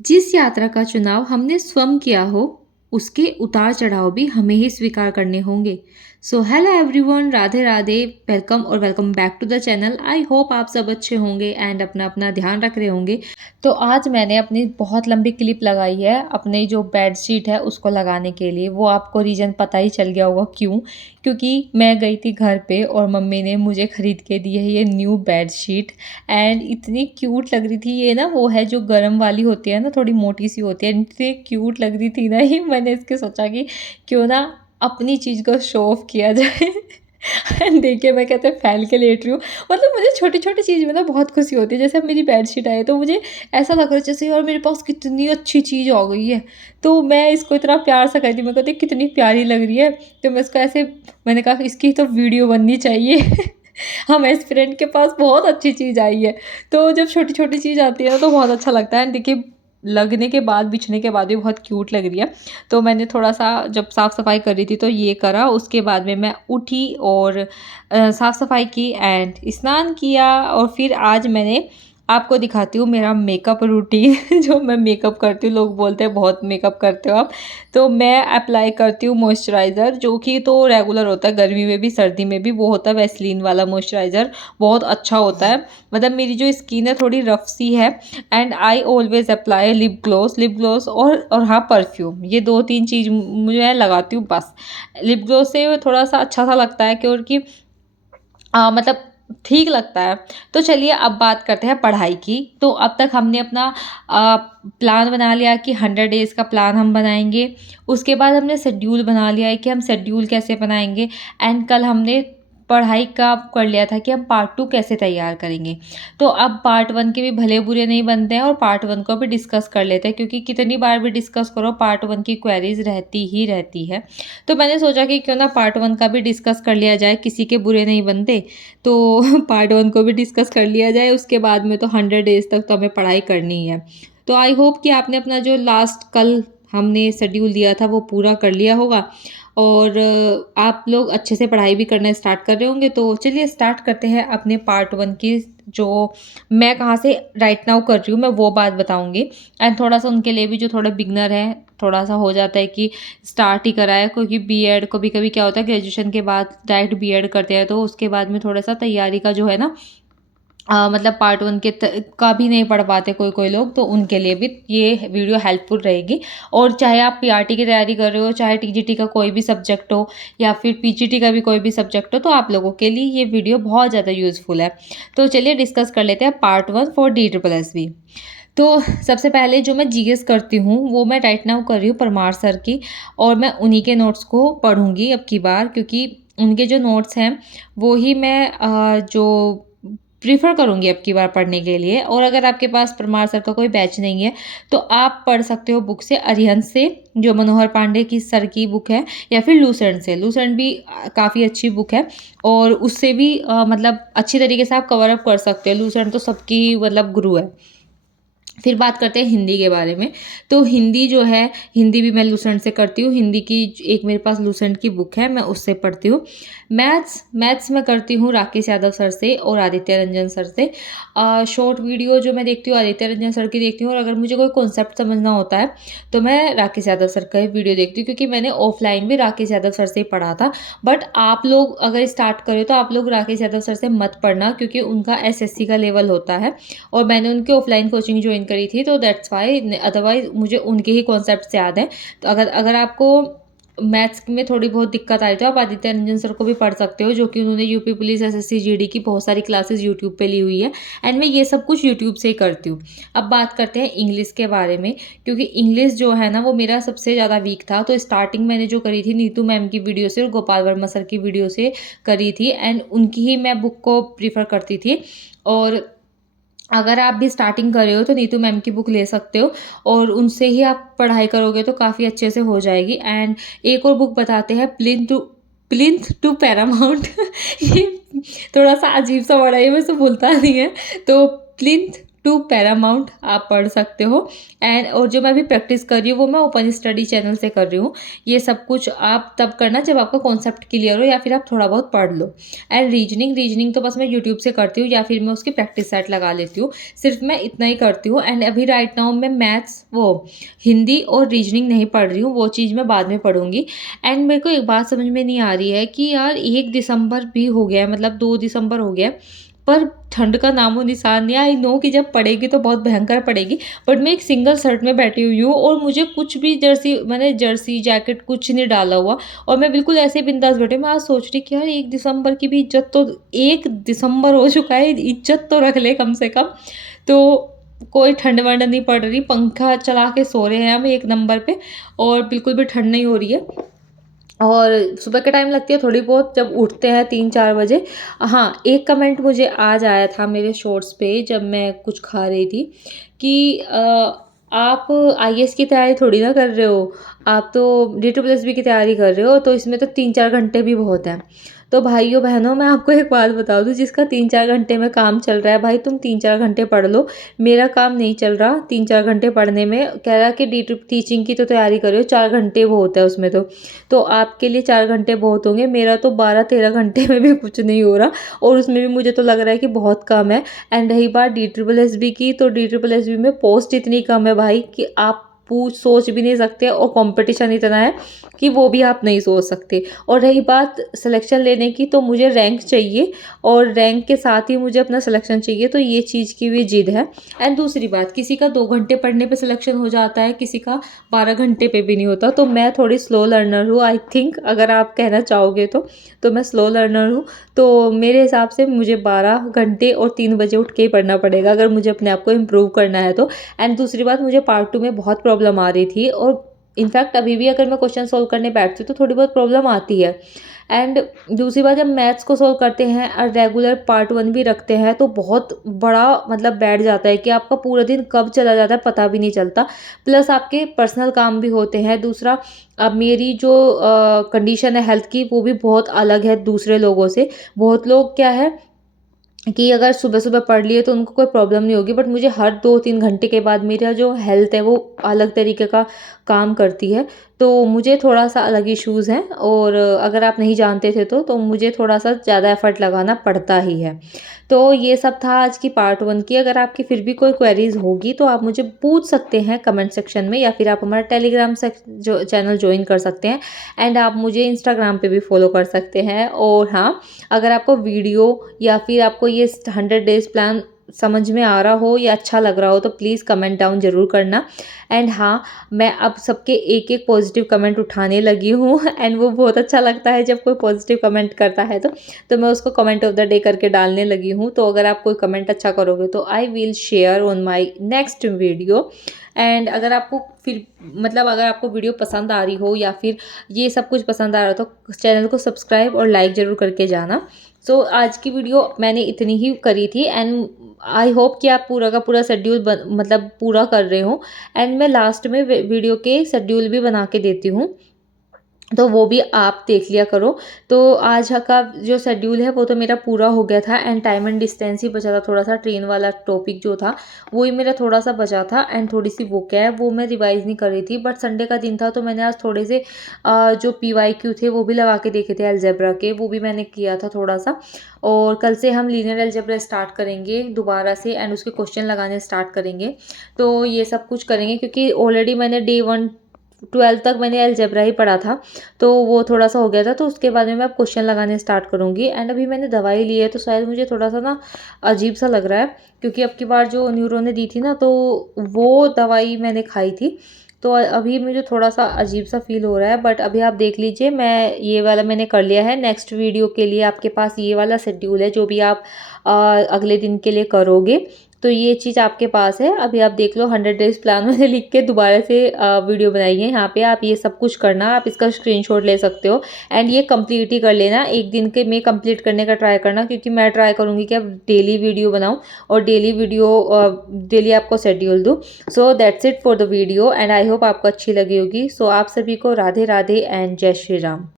जिस यात्रा का चुनाव हमने स्वयं किया हो, उसके उतार-चढ़ाव भी हमें ही स्वीकार करने होंगे। So hello everyone, Radhe Radhe, welcome और welcome back to the channel. I hope आप सब अच्छे होंगे एंड अपना-अपना ध्यान रख रहे होंगे। तो आज मैंने अपनी बहुत लंबी क्लिप लगाई है, अपनी जो बेडशीट है उसको लगाने के लिए। वो आपको रीज़न पता ही चल गया होगा क्यों? क्योंकि मैं गई थी घर पे और मम्मी ने मुझे खरीद के दी है ये न्यू बेडशीट एंड इतनी क्यूट लग रही थी। ये ना वो है जो गरम वाली होती है ना, थोड़ी मोटी सी होती है, इतनी क्यूट लग रही थी ना ये, मैंने इसके सोचा कि क्यों ना अपनी चीज़ को शो ऑफ किया जाए। एंड देखिए मैं कहते हैं फैल के लेट रही हूँ। मतलब मुझे छोटी छोटी चीज़ में ना बहुत खुशी होती है। जैसे अब मेरी बेडशीट आई तो मुझे ऐसा लग रहा है जैसे यार मेरे पास कितनी अच्छी चीज़ आ गई है। तो मैं इसको इतना प्यार से करती, मैं कहती कितनी प्यारी लग रही है। तो मैं इसको ऐसे, मैंने कहा इसकी तो वीडियो बननी चाहिए। हम इस फ्रेंड के पास बहुत अच्छी चीज़ आई है। तो जब छोटी-छोटी चीज़ आती है ना तो बहुत अच्छा लगता है। देखिए लगने के बाद, बिछने के बाद भी बहुत क्यूट लग रही है। तो मैंने थोड़ा-सा जब साफ-सफाई कर रही थी तो ये करा, उसके बाद में मैं उठी और साफ-सफाई की एंड स्नान किया और फिर आज मैंने आपको दिखाती हूँ मेरा मेकअप रूटीन। जो मैं मेकअप करती हूँ, लोग बोलते हैं बहुत मेकअप करते हो आप। तो मैं अप्लाई करती हूँ मॉइस्चराइज़र, जो कि तो रेगुलर होता है, गर्मी में भी सर्दी में भी। वो होता है वैसलीन वाला मॉइस्चराइज़र, बहुत अच्छा होता है। मतलब मेरी जो स्किन है थोड़ी रफ सी है and I always apply lip gloss और हाँ परफ्यूम। ये 2-3 चीज़ मैं लगाती हूँ बस। लिप ग्लॉस से थोड़ा सा अच्छा सा लगता है क्योंकि मतलब ठीक लगता है। तो चलिए अब बात करते हैं पढ़ाई की। तो अब तक हमने अपना प्लान बना लिया कि 100 डेज़ का प्लान हम बनाएँगे। उसके बाद हमने शेड्यूल बना लिया है कि हम शेड्यूल कैसे बनाएँगे एंड कल हमने पढ़ाई का कर लिया था कि हम पार्ट 2 कैसे तैयार करेंगे। तो अब पार्ट 1 के भी भले-बुरे नहीं बनते हैं और पार्ट 1 को भी डिस्कस कर लेते हैं, क्योंकि कितनी बार भी डिस्कस करो पार्ट 1 की क्वेरीज़ रहती ही रहती है। तो मैंने सोचा कि क्यों ना पार्ट 1 का भी डिस्कस कर लिया जाए, किसी के बुरे नहीं बनते। तो पार्ट 1 को भी डिस्कस कर लिया जाए, उसके बाद में तो 100 डेज़ तक तो हमें पढ़ाई करनी ही है। तो आई होप कि आपने अपना जो लास्ट कल हमने शेड्यूल दिया था वो पूरा कर लिया होगा और आप लोग अच्छे से पढ़ाई भी करना स्टार्ट कर रहे होंगे। तो चलिए स्टार्ट करते हैं अपने पार्ट 1 की। जो मैं कहाँ से राइट नाउ कर रही हूँ मैं वो बात बताऊँगी एंड थोड़ा-सा उनके लिए भी जो थोड़े बिगिनर हैं, थोड़ा-सा हो जाता है कि स्टार्ट ही करा है, क्योंकि बीएड कभी-कभी क्या होता है ग्रेजुएशन के बाद डायरेक्ट बीएड करते हैं तो उसके बाद में थोड़ा-सा तैयारी का जो है ना मतलब पार्ट 1 के का भी नहीं पढ़ पाते कोई-कोई लोग, तो उनके लिए भी ये वीडियो हेल्पफुल रहेगी। और चाहे आप पीआरटी की तैयारी कर रहे हो, चाहे टीजीटी का कोई भी सब्जेक्ट हो या फिर पीजीटी का भी कोई भी सब्जेक्ट हो, तो आप लोगों के लिए ये वीडियो बहुत ज़्यादा यूज़फुल है। तो चलिए डिस्कस कर लेते हैं पार्ट 1 फॉर DSSS। तो सबसे पहले जो मैं जीएस करती हूँ, वो मैं राइट नाउ कर रही हूँ परमार सर की, और मैं उन्हीं के नोट्स को पढ़ूँगी अब की बार, क्योंकि उनके जो नोट्स हैं, वो ही मैं जो प्रेफ़र करूँगी अब की बार पढ़ने के लिए। और अगर आपके पास परमार सर का कोई बैच नहीं है, तो आप पढ़ सकते हो बुक से, अरिहंत से, जो मनोहर पांडे की सर की बुक है, या फिर लूसेंट से। लूसेंट भी काफ़ी अच्छी बुक है और उससे भी मतलब अच्छी तरीके से आप कवर अप कर सकते हो। लूसेंट तो सबकी मतलब गुरु है। फिर बात करते हैं हिंदी के बारे में। तो हिंदी जो है, हिंदी भी मैं लूसेंट से करती हूँ। हिंदी की एक मेरे पास लूसेंट की बुक है, मैं उससे पढ़ती हूँ। मैथ्स मैं करती हूँ राकेश यादव सर से और आदित्य रंजन सर से। शॉर्ट वीडियो जो मैं देखती हूँ आदित्य रंजन सर की देखती हूँ, और अगर मुझे कोई कॉन्सेप्ट समझना होता है तो मैं राकेश यादव सर का ही वीडियो देखती हूँ, क्योंकि मैंने ऑफलाइन भी राकेश यादव सर से ही पढ़ा था। बट आप लोग अगर स्टार्ट करें तो आप लोग राकेश यादव सर से मत पढ़ना, क्योंकि उनका एसएससी का लेवल होता है और मैंने उनकी ऑफलाइन कोचिंग ज्वाइन करी थी, तो दैट्स वाई। अदरवाइज मुझे उनके ही कॉन्सेप्ट्स याद हैं। तो अगर अगर आपको मैथ्स में थोड़ी बहुत दिक्कत आई तो आप आदित्य रंजन सर को भी पढ़ सकते हो, जो कि उन्होंने यूपी पुलिस एसएससी जीडी की बहुत सारी क्लासेस यूट्यूब पे ली हुई है एंड मैं ये सब कुछ यूट्यूब से ही करती हूँ। अब बात करते हैं इंग्लिश के बारे में, क्योंकि इंग्लिश जो है ना वो मेरा सबसे ज़्यादा वीक था। तो स्टार्टिंग मैंने जो करी थी नीतू मैम की वीडियो से और गोपाल वर्मा सर की वीडियो से करी थी एंड उनकी ही मैं बुक को प्रीफर करती थी। और अगर आप भी स्टार्टिंग कर रहे हो तो नीतू मैम की बुक ले सकते हो और उनसे ही आप पढ़ाई करोगे तो काफ़ी अच्छे से हो जाएगी। एंड एक और बुक बताते हैं, प्लिंथ टू पैरामाउंट। ये थोड़ा सा अजीब सा वर्ड है, ये मुझसे भूलता नहीं है। तो प्लिंथ टू पैरामाउंट आप पढ़ सकते हो। एंड और जो मैं अभी प्रैक्टिस कर रही हूँ वो मैं ओपन स्टडी चैनल से कर रही हूँ। ये सब कुछ आप तब करना जब आपका कॉन्सेप्ट क्लियर हो या फिर आप थोड़ा बहुत पढ़ लो। एंड रीजनिंग तो बस मैं यूट्यूब से करती हूँ या फिर मैं उसकी प्रैक्टिस सेट लगा लेती हूँ। सिर्फ मैं इतना ही करती हूँ। एंड अभी राइट नाउ मैं मैथ्स वो हिंदी और रीजनिंग नहीं पढ़ रही हूँ, वो चीज़ मैं बाद में पढ़ूंगी। एंड मेरे को एक बात समझ में नहीं आ रही है कि यार 1 दिसंबर भी हो गया है, मतलब 2 दिसंबर हो गया है, पर ठंड का नामो निशान नहीं। आई नो कि जब पड़ेगी तो बहुत भयंकर पड़ेगी, बट मैं एक सिंगल शर्ट में बैठी हुई हूँ और मुझे कुछ भी मैंने जर्सी जैकेट कुछ नहीं डाला हुआ और मैं बिल्कुल ऐसे बिंदास बैठी। मैं आज सोच रही कि यार 1 दिसंबर की भी इज्जत तो, 1 दिसंबर हो चुका है, इज्जत तो रख ले कम से कम। तो कोई ठंड वंड नहीं पड़ रही, पंखा चला के सो रहे हैं हम 1 नंबर पे और बिल्कुल भी ठंड नहीं हो रही है। और सुबह के टाइम लगती है थोड़ी बहुत जब उठते हैं 3-4 बजे। हाँ, एक कमेंट मुझे आज आया था मेरे शॉर्ट्स पे जब मैं कुछ खा रही थी कि आप आईएएस की तैयारी थोड़ी ना कर रहे हो, आप तो DSSB की तैयारी कर रहे हो, तो इसमें तो 3-4 घंटे भी बहुत हैं। तो भाइयों बहनों, मैं आपको एक बात बता दूँ, जिसका 3-4 घंटे में काम चल रहा है, भाई तुम 3-4 घंटे पढ़ लो। मेरा काम नहीं चल रहा 3-4 घंटे पढ़ने में। कह रहा कि टीचिंग की तो तैयारी कर रहे हो, 4 घंटे बहुत है उसमें तो आपके लिए 4 घंटे बहुत होंगे, मेरा तो 12-13 घंटे में भी कुछ नहीं हो रहा और उसमें भी मुझे तो लग रहा है कि बहुत कम है। एंड रही बात DSSB की, तो DSSB में पोस्ट इतनी कम है भाई कि आप पूछ सोच भी नहीं सकते और कंपटीशन इतना है कि वो भी आप नहीं सोच सकते। और रही बात सिलेक्शन लेने की, तो मुझे रैंक चाहिए और रैंक के साथ ही मुझे अपना सिलेक्शन चाहिए, तो ये चीज़ की भी जिद है। एंड दूसरी बात, किसी का 2 घंटे पढ़ने पे सिलेक्शन हो जाता है, किसी का 12 घंटे पे भी नहीं होता। तो मैं थोड़ी स्लो लर्नर हूँ आई थिंक, अगर आप कहना चाहोगे तो मैं स्लो लर्नर हूँ। तो मेरे हिसाब से मुझे 12 घंटे और 3 बजे उठ के ही पढ़ना पड़ेगा अगर मुझे अपने आप को इम्प्रूव करना है तो। एंड दूसरी बात, मुझे पार्ट 2 में बहुत प्रॉब्लम आ रही थी और इनफैक्ट अभी भी अगर मैं क्वेश्चन सोल्व करने बैठती हूँ तो थोड़ी बहुत प्रॉब्लम आती है। एंड दूसरी बात, जब मैथ्स को सोल्व करते हैं और रेगुलर पार्ट 1 भी रखते हैं तो बहुत बड़ा मतलब बैठ जाता है कि आपका पूरा दिन कब चला जाता है पता भी नहीं चलता। प्लस आपके पर्सनल काम भी होते हैं। दूसरा, अब मेरी जो कंडीशन है हेल्थ की, वो भी बहुत अलग है दूसरे लोगों से। बहुत लोग क्या है कि अगर सुबह सुबह पढ़ लिए तो उनको कोई प्रॉब्लम नहीं होगी, बट मुझे हर 2-3 घंटे के बाद मेरा जो हेल्थ है वो अलग तरीके का काम करती है। तो मुझे थोड़ा सा अलग इश्यूज़ हैं और अगर आप नहीं जानते थे तो मुझे थोड़ा सा ज़्यादा एफर्ट लगाना पड़ता ही है। तो ये सब था आज की पार्ट 1 की। अगर आपकी फिर भी कोई क्वेरीज होगी तो आप मुझे पूछ सकते हैं कमेंट सेक्शन में, या फिर आप हमारा टेलीग्राम जो चैनल ज्वाइन कर सकते हैं। एंड आप मुझे इंस्टाग्राम पे भी फॉलो कर सकते हैं। और हाँ, अगर आपको वीडियो या फिर आपको ये 100 डेज़ प्लान समझ में आ रहा हो या अच्छा लग रहा हो तो प्लीज़ कमेंट डाउन ज़रूर करना। एंड हाँ, मैं अब सबके एक एक पॉजिटिव कमेंट उठाने लगी हूँ एंड वो बहुत अच्छा लगता है जब कोई पॉजिटिव कमेंट करता है तो मैं उसको कमेंट ऑफ द डे करके डालने लगी हूँ। तो अगर आप कोई कमेंट अच्छा करोगे तो I will share on my next video. And अगर आपको फिर मतलब अगर आपको वीडियो पसंद आ रही हो या फिर ये सब कुछ पसंद आ रहा हो तो चैनल को सब्सक्राइब और लाइक ज़रूर करके जाना। सो आज की वीडियो मैंने इतनी ही करी थी एंड आई होप कि आप पूरा का पूरा शेड्यूल मतलब पूरा कर रहे हो। एंड मैं लास्ट में वीडियो के शेड्यूल भी बना के देती हूँ, तो वो भी आप देख लिया करो। तो आज का जो शेड्यूल है वो तो मेरा पूरा हो गया था एंड टाइम एंड डिस्टेंस ही बचा था थोड़ा सा। ट्रेन वाला टॉपिक जो था वही मेरा थोड़ा सा बचा था एंड थोड़ी सी वो क्या है वो मैं रिवाइज़ नहीं कर रही थी। बट संडे का दिन था तो मैंने आज थोड़े से जो PYQ थे वो भी लगा के देखे थे अलजेब्रा के, वो भी मैंने किया था थोड़ा सा। और कल से हम लीनियर अलजेब्रा स्टार्ट करेंगे दोबारा से एंड उसके क्वेश्चन लगाने स्टार्ट करेंगे। तो ये सब कुछ करेंगे क्योंकि ऑलरेडी मैंने डे 1 12 तक मैंने अलजेब्रा ही पढ़ा था, तो वो थोड़ा सा हो गया था। तो उसके बाद में मैं अब क्वेश्चन लगाने स्टार्ट करूँगी। एंड अभी मैंने दवाई ली है तो शायद मुझे थोड़ा सा ना अजीब सा लग रहा है, क्योंकि अब की बार जो न्यूरो ने दी थी ना तो वो दवाई मैंने खाई थी, तो अभी मुझे थोड़ा सा अजीब सा फील हो रहा है। बट अभी आप देख लीजिए, मैं ये वाला मैंने कर लिया है। नेक्स्ट वीडियो के लिए आपके पास ये वाला शेड्यूल है जो भी आप अगले दिन के लिए करोगे, तो ये चीज़ आपके पास है। अभी आप देख लो 100 डेज़ प्लान मैंने लिख के दोबारा से वीडियो बनाई है। यहाँ पे आप ये सब कुछ करना, आप इसका स्क्रीनशॉट ले सकते हो एंड ये कंप्लीट ही कर लेना। एक दिन के में कंप्लीट करने का ट्राई करना, क्योंकि मैं ट्राई करूँगी कि अब डेली वीडियो बनाऊँ और डेली आपको शेड्यूल दूँ। So that's it for the video and I hope आपको अच्छी लगी होगी। सो आप सभी को राधे राधे एंड जय श्री राम।